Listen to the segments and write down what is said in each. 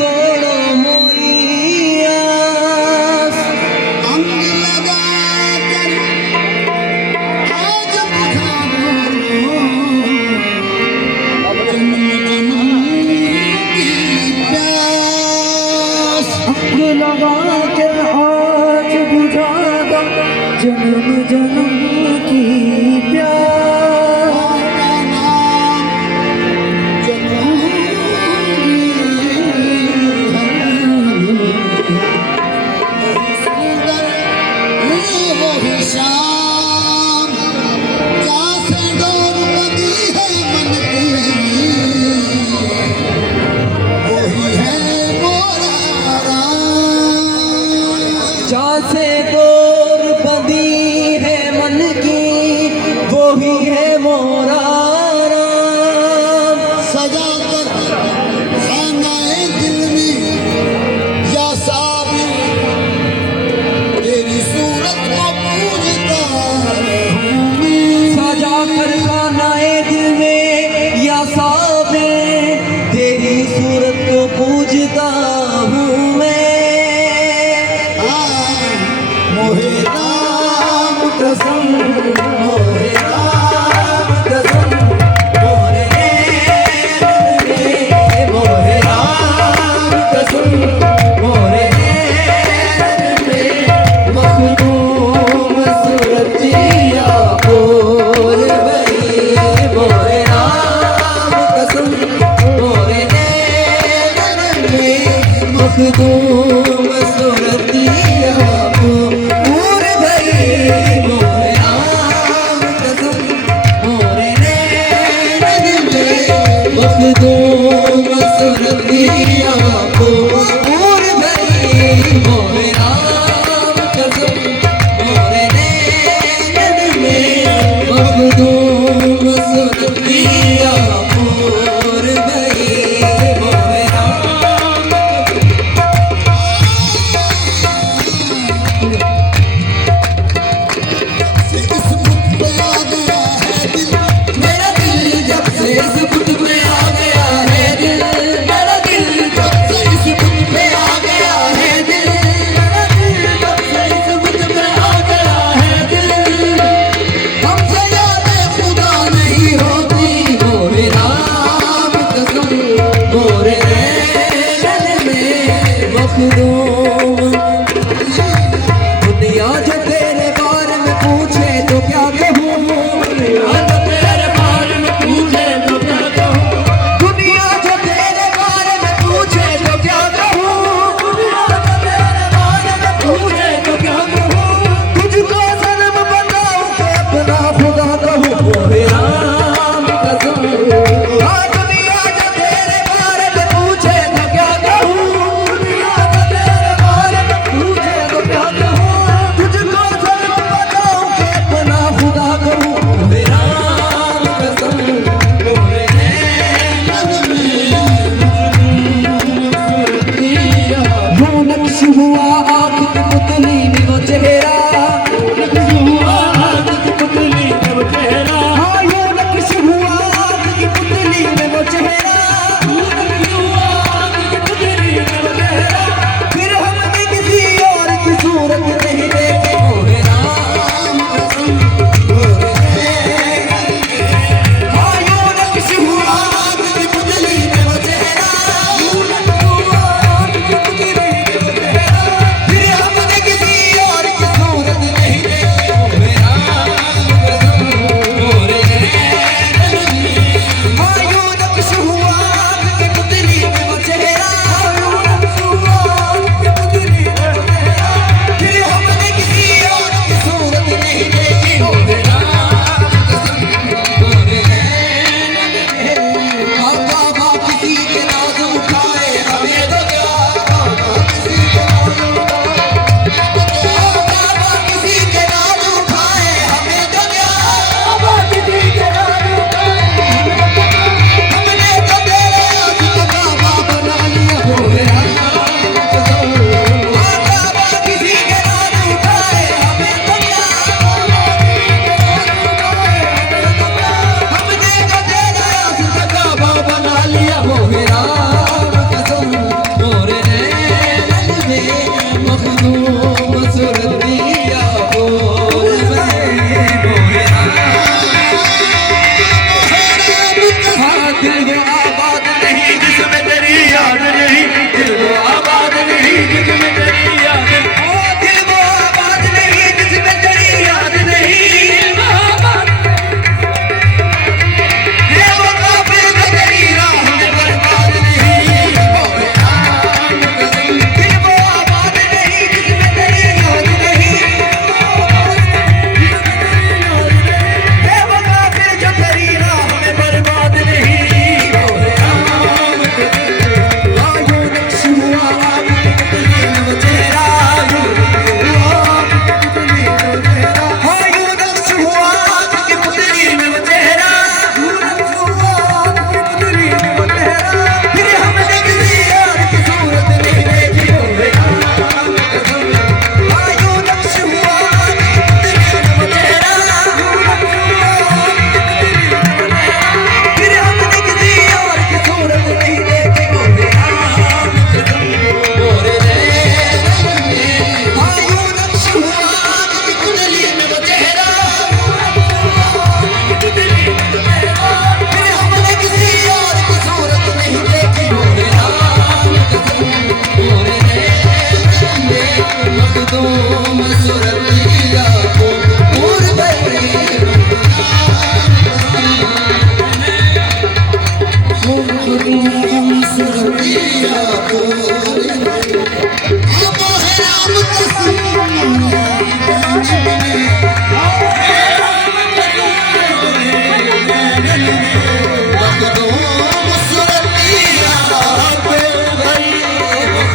तोड़ो मोरी आस। अंग लगा कर आज बुझा दो जन्म जन्म की प्यास। अंग लगा के आज बुझा दो जन्म जन्म की प्यास। से दूर बंदी है मन की वो ही है मोरा राम। सजा कर खानाए दिल में या साबिर तेरी सूरत को पूजता हूँ मैं। सजा कर खानाए दिल में या साबिर तेरी सूरत को पूजता हूँ मैं। मोहे राम कसम मोहे राम कसम मोरे मोहे राम कसम मोरे मखदूम सूरतिया बोल गई। मोहे राम कसम मोरे मखदूम सूरतिया बोल गई। मोरे राम कसम मोरे मखदूम सूरतिया बोल गई। मोरे राम कसम मोरे मखदूम सूरतिया बोल गई। मोरे दुनिया जो तेरे बारे में पूछे तो क्या कहूँ। दुनिया जो तेरे बारे में पूछे तो क्या कहूँ। दुनिया जो तेरे बारे में पूछे तो क्या कहूँ। दुनिया जो तेरे बारे में पूछे तो क्या कहूँ। तुझको सनम बताऊं कि अपना खुदा कहूँ। मोहे राम कसम दुनिया जो तेरे बारे में पूछे तो क्या कहूँ। दुनिया जो तेरे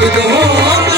खुद हो